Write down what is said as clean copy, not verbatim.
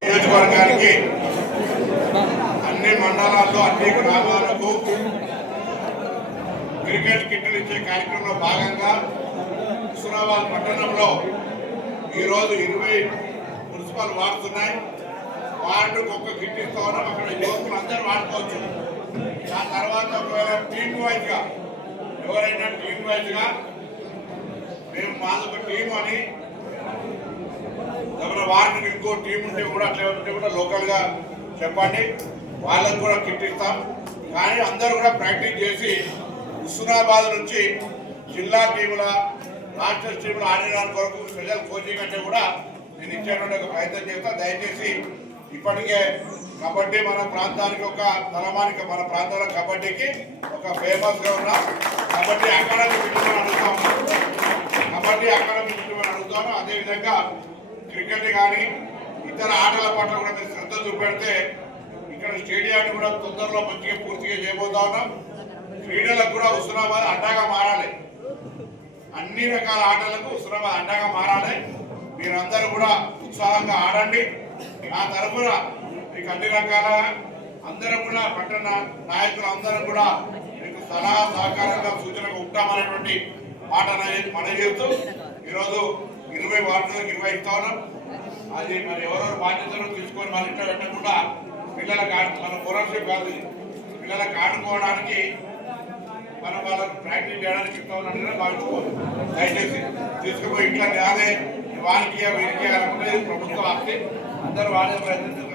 నియోజకవర్గానికి అన్ని మండలాల్లో అన్ని గ్రామాలకు క్రికెట్ కిట్లు ఇచ్చే కార్యక్రమంలో భాగంగా హుస్నాబాద్ పట్టణంలో ఈరోజు 20 మున్సిపల్ వార్డ్స్ ఉన్నాయి. వార్డుకు ఒక కిట్ ఇస్తా ఉన్నాం. అక్కడ యువకులు అందరూ వాడుకోవచ్చు. దాని తర్వాత ఒకవేళ టీమ్ వైజ్గా ఎవరైనా టీమ్ వైజ్గా మేము మాదొక టీం అని ఎవరి వార్డుకి ఇంకో టీం ఉంటే కూడా అట్లా ఉంటే కూడా లోకల్గా చెప్పండి, వాళ్ళకు కూడా కిట్ ఇస్తాం. కానీ అందరూ కూడా ప్రాక్టీస్ చేసి హుస్నాబాద్ నుంచి జిల్లా టీముల రాష్ట్ర టీముల ఆడడానికి కొరకు స్పెషల్ కోచింగ్ అంటే కూడా నేను ఇచ్చేటువంటి ఒక ప్రయత్నం చేస్తాను. దయచేసి ఇప్పటికే కబడ్డీ మన ప్రాంతానికి ఒక తలమానికి మన ప్రాంతంలో కబడ్డీకి ఒక ఫేమస్గా ఉన్న కబడ్డీ అకాడమీ పెట్టమని అడుగుతాము. కబడ్డీ అకాడమీ పెట్టమని అడుగుతాను. అదేవిధంగా క్రికెట్ కానీ ఇతర ఆటల పట్ల కూడా మీరు శ్రద్ధ చూపెడితే ఇక్కడ స్టేడియాన్ని కూడా తొందరలో మంచిగా పూర్తిగా చేయబోతా ఉన్నాం. క్రీడలకు కూడా హుస్నాబాద్ అడ్డాగా మారాలి. అన్ని రకాల ఆటలకు హుస్నాబాద్ అడ్డాగా మారాలి. మీరందరూ కూడా ఉత్సాహంగా ఆడండి. నా తరఫున మీకు అన్ని రకాల అందరం కూడా పట్టణ నాయకులు అందరం కూడా మీకు సలహా సహకారంగా సూచనగా ఉంటామనేటువంటి మాట మనం చేస్తూ ఈరోజు 20 వార్డులకు నిర్వహిస్తా ఉన్నాం. అది మరి ఎవరెవరు బాధ్యతలు తీసుకొని మన ఇంట్లో పెట్టకుండా పిల్లలకు మన ఓనర్షిప్ కాదు, పిల్లలకు ఆడుకోవడానికి మనం వాళ్ళకు ప్రాక్టీస్ చేయడానికి ఇస్తా ఉన్నట్టుగా భావించుకోవాలి. దయచేసి తీసుకుపోయి ఇట్లా అదే వానికి వీరికి అనుకుంటే ప్రభుత్వం ఆస్తి అందరూ వాడే ప్రయత్నం